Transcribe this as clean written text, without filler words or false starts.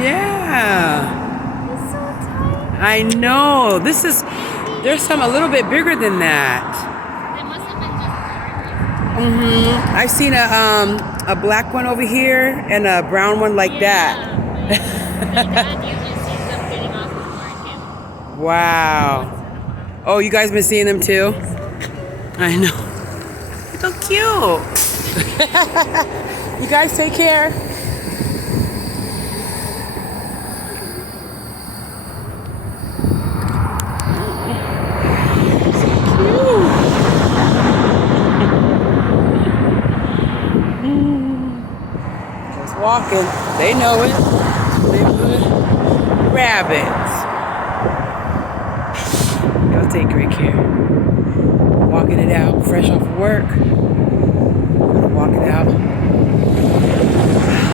Yeah. He's so tiny. I know. There's some a little bit bigger than that. They must have been just larger. I've seen a black one over here and a brown one like that. My dad usually sees them getting off the market. Wow. Once in a while. Oh, you guys been seeing them too? They're so cute. I know. So cute. You guys take care. Just walking. They know it. Neighborhood rabbits. Go take great care. Walking it out, fresh off of work. Walking it out.